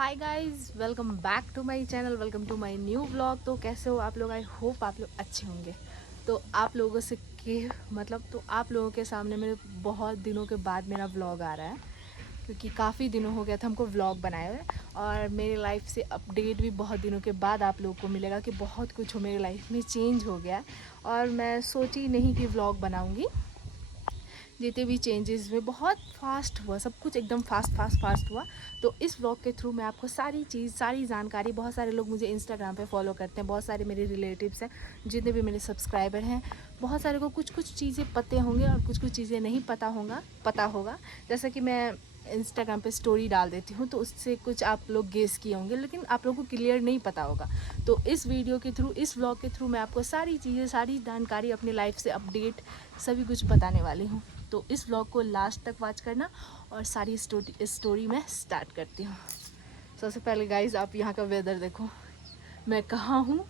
Hi guys, welcome back to my channel, welcome to my new vlog. तो कैसे हो आप लोग? आई होप आप लोग अच्छे होंगे। तो आप लोगों से आप लोगों के सामने मेरे बहुत दिनों के बाद मेरा व्लॉग आ रहा है, क्योंकि काफ़ी दिनों हो गया था हमको व्लॉग बनाए हुए। और मेरी लाइफ से अपडेट भी बहुत दिनों के बाद आप लोगों को मिलेगा कि बहुत कुछ हो मेरी लाइफ में चेंज हो गया। और मैं सोची नहीं कि व्लॉग बनाऊँगी। जितने भी चेंजेस हुए बहुत फास्ट हुआ, सब कुछ एकदम फास्ट हुआ। तो इस व्लॉग के थ्रू मैं आपको सारी चीज़, सारी जानकारी, बहुत सारे लोग मुझे इंस्टाग्राम पे फॉलो करते हैं, बहुत सारे मेरे रिलेटिव्स हैं, जितने भी मेरे सब्सक्राइबर हैं, बहुत सारे को कुछ कुछ चीज़ें पता होंगे और कुछ कुछ चीज़ें नहीं पता होगा। जैसा कि मैं इंस्टाग्राम पे स्टोरी डाल देती हूँ, तो उससे कुछ आप लोग गेस किए होंगे, लेकिन आप लोगों को क्लियर नहीं पता होगा। तो इस वीडियो के थ्रू, इस व्लॉग के थ्रू मैं आपको सारी चीज़ें, सारी जानकारी, अपनी लाइफ से अपडेट सभी कुछ बताने वाली हूँ। तो इस व्लॉग को लास्ट तक वॉच करना और सारी स्टोरी मैं स्टार्ट करती हूँ। सबसे पहले गाइज, आप यहाँ का वेदर देखो, मैं कहाँ हूँ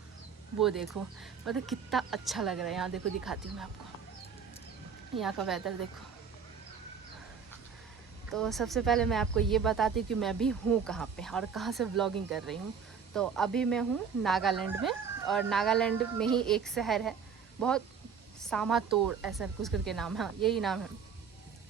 वो देखो, मतलब कितना अच्छा लग रहा है यहाँ। देखो, दिखाती हूँ मैं आपको यहाँ का वेदर देखो। तो सबसे पहले मैं आपको ये बताती हूँ कि मैं भी हूँ कहाँ पे और कहाँ से व्लॉगिंग कर रही हूँ। तो अभी मैं हूँ नागालैंड में, और नागालैंड में ही एक शहर है, बहुत सामातोड़ ऐसा कुछ करके नाम है, यही नाम है,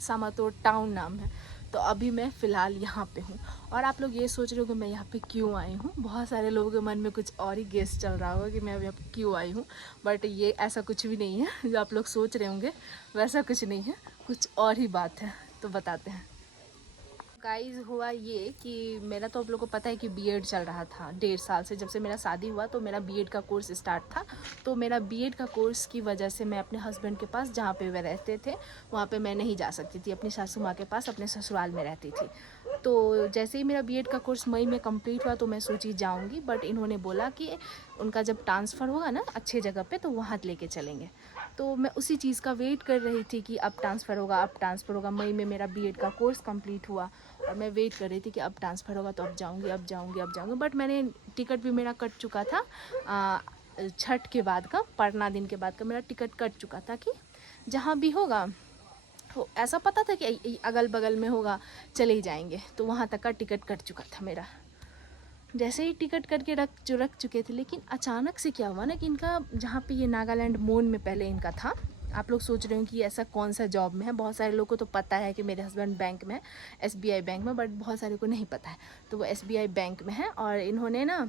सामातोड़ टाउन नाम है। तो अभी मैं फ़िलहाल यहाँ पे हूँ। और आप लोग ये सोच रहे हो कि मैं यहाँ पे क्यों आई हूँ। बहुत सारे लोगों के मन में कुछ और ही गेस चल रहा होगा कि मैं अभी यहाँ पे क्यों आई हूँ, बट ये ऐसा कुछ भी नहीं है जो आप लोग सोच रहे होंगे, वैसा कुछ नहीं है, कुछ और ही बात है। तो बताते हैं गाइस। हुआ ये कि मेरा, तो आप लोगों को पता है कि बीएड चल रहा था 1.5 साल से, जब से मेरा शादी हुआ तो मेरा बीएड का कोर्स स्टार्ट था। तो मेरा बीएड का कोर्स की वजह से मैं अपने हस्बैंड के पास, जहाँ पे वे रहते थे, वहाँ पे मैं नहीं जा सकती थी, अपनी सासू माँ के पास, अपने ससुराल में रहती थी। तो जैसे ही मेरा बीएड का कोर्स मई में कंप्लीट हुआ तो मैं सोची जाऊँगी, बट इन्होंने बोला कि उनका जब ट्रांसफ़र होगा ना अच्छे जगह पे, तो वहाँ लेके चलेंगे। तो मैं उसी चीज़ का वेट कर रही थी कि अब ट्रांसफ़र होगा, अब ट्रांसफ़र होगा। मई में मेरा बीएड का कोर्स कंप्लीट हुआ और मैं वेट कर रही थी कि अब ट्रांसफ़र होगा तो अब जाऊँगी, अब जाऊँगी, अब जाऊँगी। बट मैंने टिकट भी मेरा कट चुका था, छठ के बाद का, परना दिन के बाद का मेरा टिकट कट चुका था कि जहाँ भी होगा, तो ऐसा पता था कि अगल बगल में होगा, चले ही जाएंगे। तो वहाँ तक का टिकट कट चुका था मेरा। जैसे ही टिकट करके रख चुके थे, लेकिन अचानक से क्या हुआ ना कि इनका, जहाँ पे ये नागालैंड मोन में पहले इनका था, आप लोग सोच रहे हो कि ऐसा कौन सा जॉब में है। बहुत सारे लोगों को तो पता है कि मेरे हस्बैंड बैंक में है, एसबीआई बैंक में, बट बहुत सारे को नहीं पता है। तो वो एसबीआई बैंक में है, और इन्होंने ना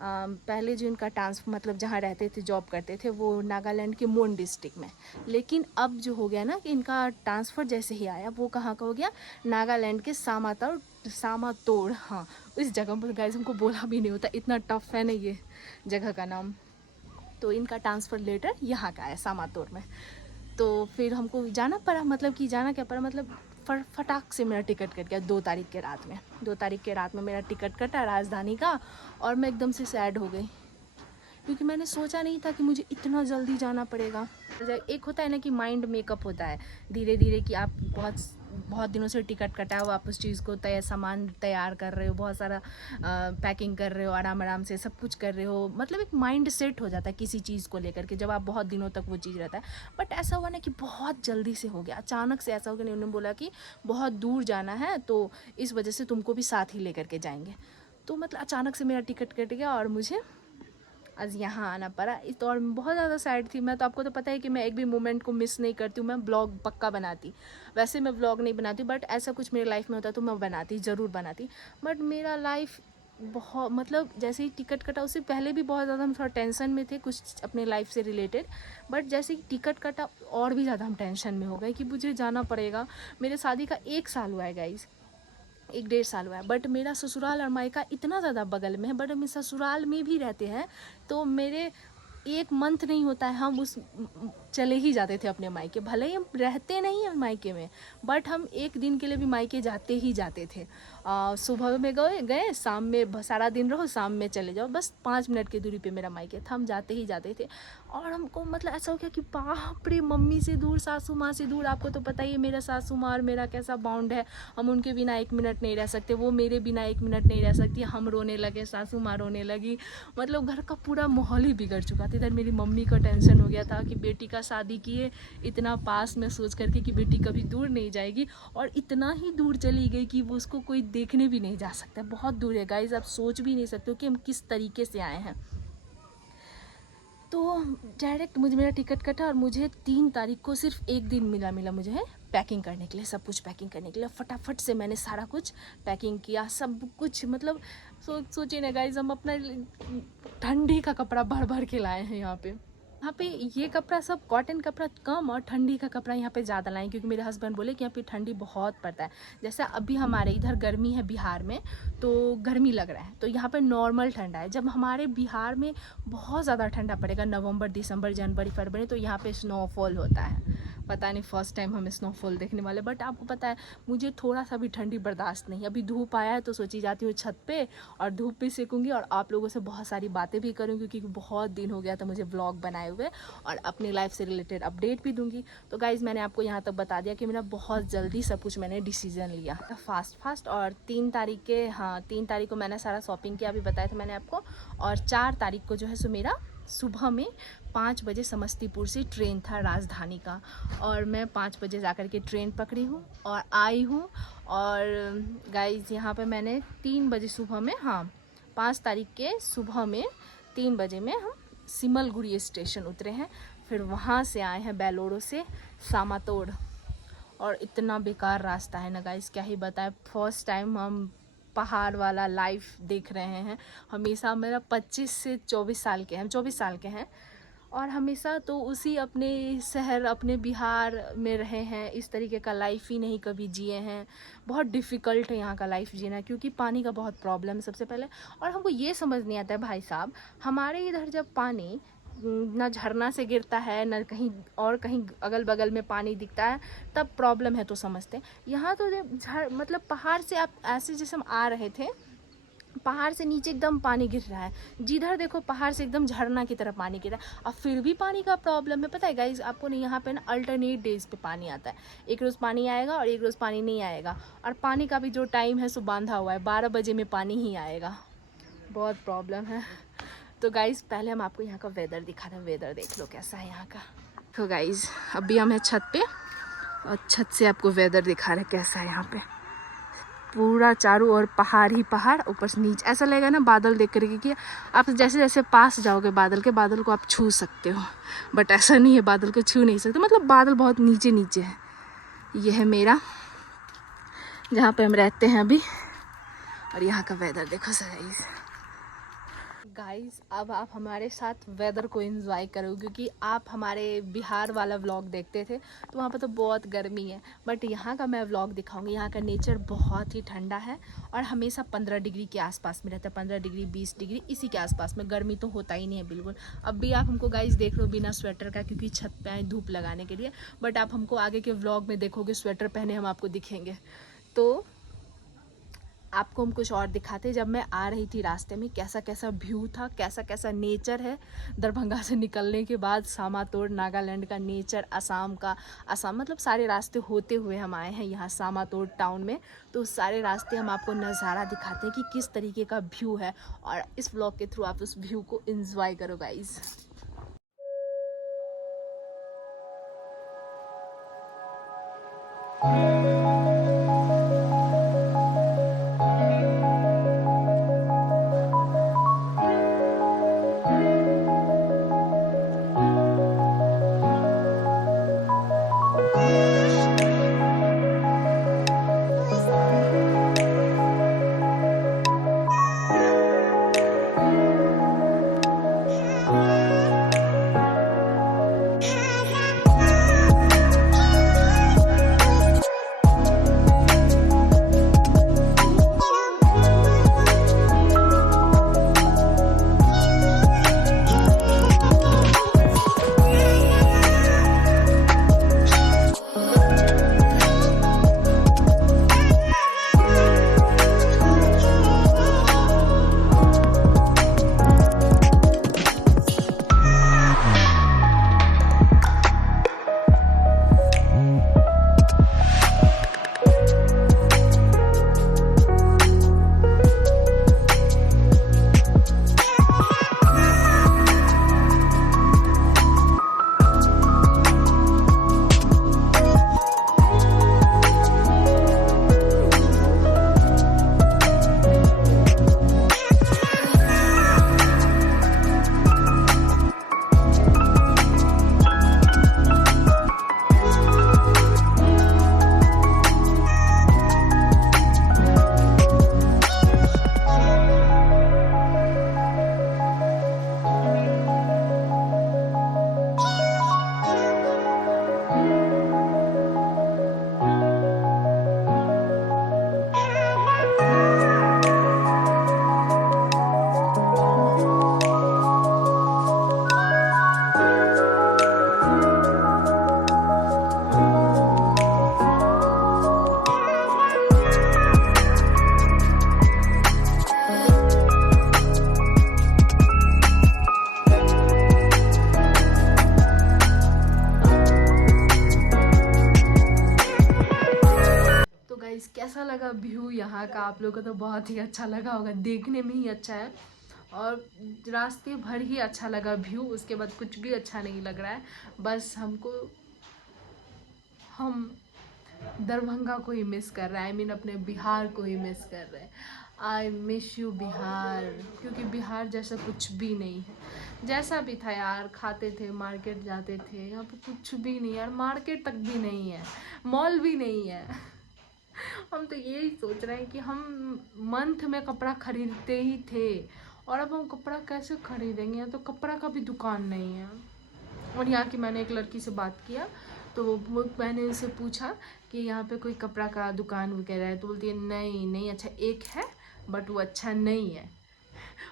पहले जो इनका मतलब जहाँ रहते थे, जॉब करते थे, वो नागालैंड के मोन डिस्ट्रिक्ट में। लेकिन अब जो हो गया ना कि इनका ट्रांसफ़र जैसे ही आया, वो कहाँ का हो गया, नागालैंड के सामातोड़, हाँ, इस जगह पर। गाइस, हमको बोला भी नहीं होता, इतना टफ है ना ये जगह का नाम। तो इनका ट्रांसफ़र लेटर यहाँ का है, सामातोड़ में। तो फिर हमको जाना पड़ा, मतलब कि जाना क्या पड़ा, मतलब फटाक से मेरा टिकट कट गया 2 तारीख के रात में। 2 तारीख के रात में मेरा टिकट कटा राजधानी का, और मैं एकदम से सैड हो गई, क्योंकि मैंने सोचा नहीं था कि मुझे इतना जल्दी जाना पड़ेगा। एक होता है ना कि माइंड मेकअप होता है धीरे धीरे, कि आप बहुत बहुत दिनों से टिकट कटा हो, आप उस चीज़ को सामान तैयार कर रहे हो, बहुत सारा पैकिंग कर रहे हो, आराम आराम से सब कुछ कर रहे हो, मतलब एक माइंड सेट हो जाता है किसी चीज़ को लेकर के, जब आप बहुत दिनों तक वो चीज़ रहता है। बट ऐसा हुआ ना कि बहुत जल्दी से हो गया, अचानक से ऐसा हो गया। उन्होंने बोला कि बहुत दूर जाना है, तो इस वजह से तुमको भी साथ ही लेकर के जाएंगे। तो मतलब अचानक से मेरा टिकट कट गया और मुझे आज यहाँ आना पड़ा। इस दौर में बहुत ज़्यादा सैड थी मैं। तो आपको तो पता है कि मैं एक भी मोमेंट को मिस नहीं करती हूँ, मैं ब्लॉग पक्का बनाती। वैसे मैं ब्लॉग नहीं बनाती, बट ऐसा कुछ मेरे लाइफ में होता तो मैं बनाती, ज़रूर बनाती। बट मेरा लाइफ बहुत, मतलब जैसे ही टिकट कटा, उससे पहले भी बहुत ज़्यादा हम थोड़ा टेंशन में थे कुछ अपने लाइफ से रिलेटेड। बट जैसे ही टिकट कटा, और भी ज़्यादा हम टेंशन में हो गए कि मुझे जाना पड़ेगा। मेरे शादी का 1 साल हुआ है गाइज़, 1 डेढ़ साल हुआ है। बट मेरा ससुराल और मायका इतना ज़्यादा बगल में है, बट हम ससुराल में भी रहते हैं, तो मेरे 1 मंथ नहीं होता है, हम उस चले ही जाते थे अपने मायके। भले ही हम रहते नहीं हैं मायके में, बट हम 1 दिन के लिए भी मायके जाते ही जाते थे। सुबह में गए, शाम में सारा दिन रहो, शाम में चले जाओ, बस 5 मिनट की दूरी पे मेरा मायके था, हम जाते ही जाते थे। और हमको मतलब ऐसा हो गया कि बाप रे, मम्मी से दूर, सासू माँ से दूर। आपको तो पता ही है मेरा सासू माँ और मेरा कैसा बॉन्ड है, हम उनके बिना 1 मिनट नहीं रह सकते, वो मेरे बिना 1 मिनट नहीं रह सकती। हम रोने लगे, सासू माँ रोने लगी, मतलब घर का पूरा माहौल ही बिगड़ चुका था। इधर मेरी मम्मी का टेंशन हो गया था कि बेटी का शादी किए, इतना पास में सोच करके कि बेटी कभी दूर नहीं जाएगी, और इतना ही दूर चली गई कि वो उसको कोई देखने भी नहीं जा सकता। बहुत दूर है गाइज, आप सोच भी नहीं सकते हो कि हम किस तरीके से आए हैं। तो डायरेक्ट मुझे मेरा टिकट कटा और मुझे 3 तारीख को सिर्फ एक दिन मिला मुझे है पैकिंग करने के लिए, सब कुछ पैकिंग करने के लिए। फटाफट से मैंने सारा कुछ पैकिंग किया, सब कुछ मतलब सोचिए ना गाइज, हम अपना ठंडी का कपड़ा भर भर के लाए हैं यहाँ पे। यहाँ पे ये कपड़ा सब कॉटन कपड़ा कम और ठंडी का कपड़ा यहाँ पे ज़्यादा लाएं, क्योंकि मेरे हस्बैंड बोले कि यहाँ पे ठंडी बहुत पड़ता है। जैसा अभी हमारे इधर गर्मी है बिहार में, तो गर्मी लग रहा है, तो यहाँ पे नॉर्मल ठंडा है। जब हमारे बिहार में बहुत ज़्यादा ठंडा पड़ेगा नवंबर दिसंबर जनवरी फरवरी, तो यहाँ पे स्नोफॉल होता है। पता नहीं फर्स्ट टाइम हमें स्नोफॉल देखने वाले। बट आपको पता है मुझे थोड़ा सा भी ठंडी बर्दाश्त नहीं। अभी धूप आया है तो सोची जाती हूँ छत पे और धूप भी सेकूँगी और आप लोगों से बहुत सारी बातें भी करूँगी, क्योंकि बहुत दिन हो गया था मुझे व्लॉग बनाए हुए, और अपनी लाइफ से रिलेटेड अपडेट भी दूँगी। तो गाइज़ मैंने आपको यहाँ तक बता दिया कि मेरा बहुत जल्दी सब कुछ मैंने डिसीजन लिया फास्ट। और 3 तारीख के 3 तारीख को मैंने सारा शॉपिंग किया, अभी बताया था मैंने आपको। और 4 तारीख को जो है सो मेरा सुबह में 5 बजे समस्तीपुर से ट्रेन था राजधानी का, और मैं 5 बजे जाकर के ट्रेन पकड़ी हूँ और आई हूँ। और गाइज़ यहाँ पे मैंने 3 बजे सुबह में 5 तारीख के सुबह में 3 बजे में हम सिमलगुड़ी स्टेशन उतरे हैं। फिर वहाँ से आए हैं बेलोरो से सामातोड़, और इतना बेकार रास्ता है ना गाइज़, क्या ही बताएं। फर्स्ट टाइम हम पहाड़ वाला लाइफ देख रहे हैं। हमेशा मेरा 25 से 24 साल के हैं, हम 24 साल के हैं, और हमेशा तो उसी अपने शहर अपने बिहार में रहे हैं। इस तरीके का लाइफ ही नहीं कभी जिए हैं। बहुत डिफ़िकल्ट है यहाँ का लाइफ जीना, क्योंकि पानी का बहुत प्रॉब्लम है सबसे पहले। और हमको ये समझ नहीं आता है भाई साहब, हमारे इधर जब पानी ना झरना से गिरता है ना कहीं और कहीं अगल बगल में पानी दिखता है तब प्रॉब्लम है तो समझते हैं। यहाँ तो मतलब पहाड़ से आप ऐसे जैसे हम आ रहे थे, पहाड़ से नीचे एकदम पानी गिर रहा है, जिधर देखो पहाड़ से एकदम झरना की तरह पानी गिर रहा है। अब फिर भी पानी का प्रॉब्लम है। पता है गाइज आपको नहीं, यहाँ पे ना अल्टरनेट डेज पे पानी आता है। एक रोज़ पानी आएगा और एक रोज़ पानी नहीं आएगा, और पानी का भी जो टाइम है सो बांधा हुआ है, 12 बजे में पानी ही आएगा। बहुत प्रॉब्लम है। तो गाइज़ पहले हम आपको यहाँ का वेदर दिखा रहे हैं, वेदर देख लो कैसा है यहाँ का। तो गाइज़ अभी हम हैं छत पे, और छत से आपको वेदर दिखा रहे हैं कैसा है यहाँ पे। पूरा चारों ओर पहाड़ ही पहाड़, ऊपर से नीचे ऐसा लगेगा ना बादल देख करके कि आप जैसे जैसे पास जाओगे बादल को आप छू सकते हो, बट ऐसा नहीं है, बादल को छू नहीं सकते। मतलब बादल बहुत नीचे नीचे है। ये है मेरा जहाँ पे हम रहते हैं अभी, और यहाँ का वेदर देखो सर गाइस। अब आप हमारे साथ वेदर को एंजॉय करो, क्योंकि आप हमारे बिहार वाला व्लॉग देखते थे तो वहाँ पर तो बहुत गर्मी है, बट यहाँ का मैं व्लॉग दिखाऊंगी। यहाँ का नेचर बहुत ही ठंडा है और हमेशा 15 डिग्री के आसपास में रहता है, 15 डिग्री 20 डिग्री इसी के आसपास में। गर्मी तो होता ही नहीं है बिल्कुल। अब भी आप हमको गाइस देख लो बिना स्वेटर का, क्योंकि छत पे आए धूप लगाने के लिए, बट आप हमको आगे के व्लॉग में देखोगे स्वेटर पहने हम आपको दिखेंगे। तो आपको हम कुछ और दिखाते। जब मैं आ रही थी रास्ते में कैसा कैसा व्यू था, कैसा कैसा नेचर है। दरभंगा से निकलने के बाद सामातोड़ नागालैंड का नेचर, असम मतलब सारे रास्ते होते हुए हम आए हैं यहाँ सामातोड़ टाउन में। तो सारे रास्ते हम आपको नज़ारा दिखाते हैं कि किस तरीके का व्यू है, और इस व्लॉग के थ्रू आप उस व्यू को एंजॉय करो गाइज। आप लोगों को तो बहुत ही अच्छा लगा होगा, देखने में ही अच्छा है और रास्ते भर ही अच्छा लगा व्यू, उसके बाद कुछ भी अच्छा नहीं लग रहा है। बस हम दरभंगा को ही मिस कर रहे हैं, I mean अपने बिहार को ही मिस कर रहे हैं। आई मिस यू बिहार, क्योंकि बिहार जैसा कुछ भी नहीं है। जैसा भी था यार, खाते थे, मार्केट जाते थे, यहाँ पे कुछ भी नहीं यार, मार्केट तक भी नहीं है, मॉल भी नहीं है। हम तो यही सोच रहे हैं कि हम मंथ में कपड़ा खरीदते ही थे और अब हम कपड़ा कैसे खरीदेंगे, यहाँ तो कपड़ा का भी दुकान नहीं है। और यहाँ की मैंने एक लड़की से बात किया तो वो मैंने उससे पूछा कि यहाँ पे कोई कपड़ा का दुकान वगैरह है, तो बोलती है नहीं अच्छा एक है बट वो अच्छा नहीं है।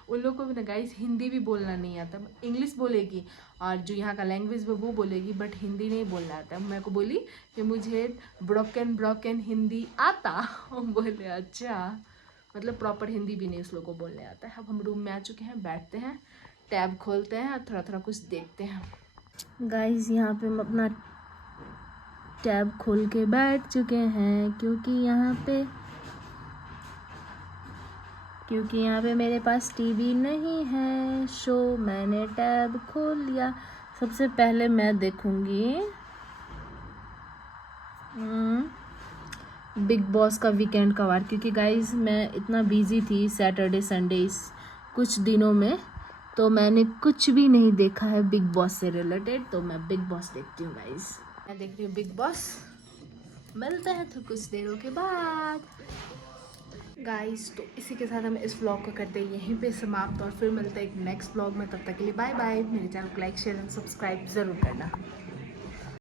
उन लोगों को भी ना गाइस हिंदी भी बोलना नहीं आता, इंग्लिश बोलेगी और जो यहाँ का लैंग्वेज वो बोलेगी बट हिंदी नहीं बोलना आता। मेरे को बोली कि मुझे ब्रोकन हिंदी आता। बोले अच्छा, मतलब प्रॉपर हिंदी भी नहीं उस लोगों को बोलने आता है। अब हम रूम में आ चुके हैं, बैठते हैं, टैब खोलते हैं और थोड़ा कुछ देखते हैं। गाइस यहाँ पे हम अपना टैब खोल के बैठ चुके हैं क्योंकि यहाँ पे मेरे पास टीवी नहीं है। शो मैंने टैब खोल लिया। सबसे पहले मैं देखूंगी बिग बॉस का वीकेंड का वार, क्योंकि गाइज मैं इतना बिजी थी सैटरडे संडे कुछ दिनों में, तो मैंने कुछ भी नहीं देखा है बिग बॉस से रिलेटेड। तो मैं बिग बॉस देखती हूँ गाइज, मैं देख रही हूँ बिग बॉस। मिलते हैं तो कुछ देरों के बाद गाइस। तो इसी के साथ हम इस व्लॉग को करते हैं यहीं पे समाप्त और फिर मिलते हैं एक नेक्स्ट व्लॉग में। तब तक के लिए बाय बाय। मेरे चैनल को लाइक शेयर एंड सब्सक्राइब ज़रूर करना।